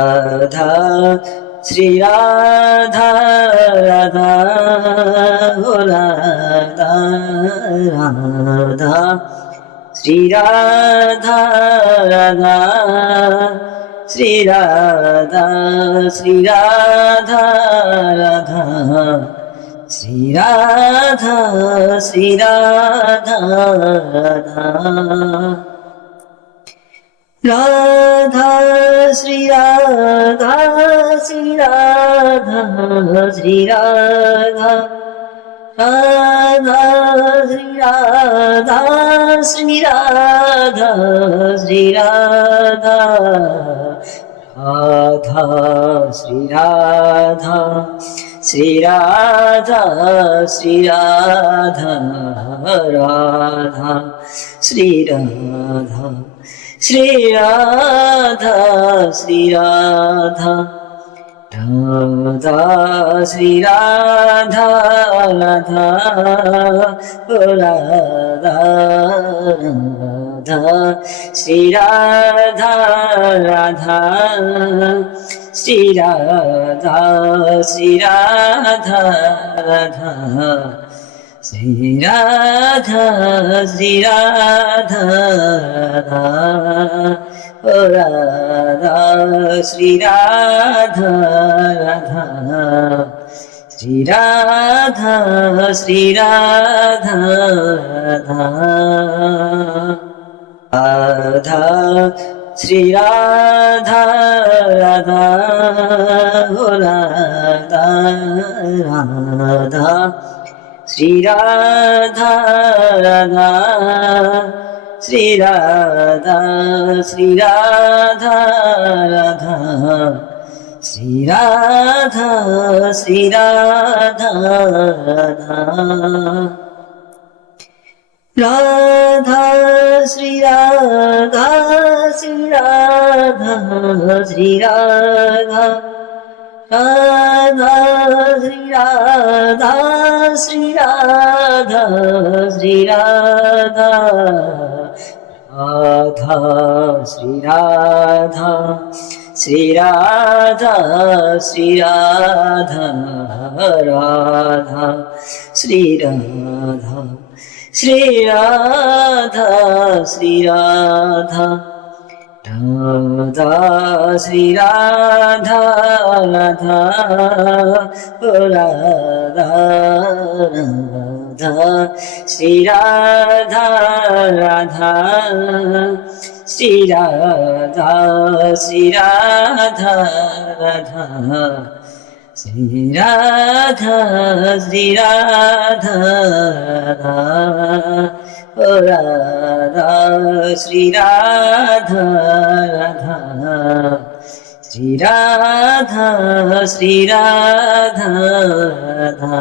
রাধা শ্রী রাধা রাধা ও রাধা রাধা শ্রী রাধা রাধা শ্রী রাধা শ্রী রাধা রাধা শ্রী রাধা শ্রী রাধা রাধা রাধা শ্রী রাধা শ্রী রাধা শ্রী রাধা রাধা শ্রী রাধা শ্রী রাধা শ্রী রাধা রাধা শ্রী রাধা শ্রী রাধা শ্রী রাধা রাধা শ্রী রাধা শ্রী রাধা শ্রী রাধা রাধা শ্রী রাধা রাধা রাধা রাধা শ্রী রাধা রাধা শ্রী রাধা শ্রী রাধা রাধা শ্রী রাধা শ্রী রাধা রাধা ও রাধা শ্রী রাধা রাধা শ্রী রাধা শ্রী রাধা রাধা রাধা শ্রী রাধা রাধা ও রাধা রাধা শ্রী রাধা রাধা শ্রী রাধা শ্রী রাধা রাধা শ্রী রাধা শ্রী রাধা রাধা রাধা শ্রী রাধা শ্রী রাধা শ্রী রাধা রাধা শ্রী রাধা শ্রী রাধা শ্রী রাধা রাধা শ্রী রাধা শ্রী রাধা শ্রী রাধা রাধা শ্রী রাধা শ্রী রাধা শ্রী রাধা রাধা শ্রী রাধা রাধা রাধা রাধা শ্রী রাধা রাধা শ্রী রাধা শ্রী রাধা রাধা শ্রী রাধা শ্রী রাধা রাধা রাধা শ্রী রাধা রাধা শ্রী রাধা শ্রী রাধা রাধা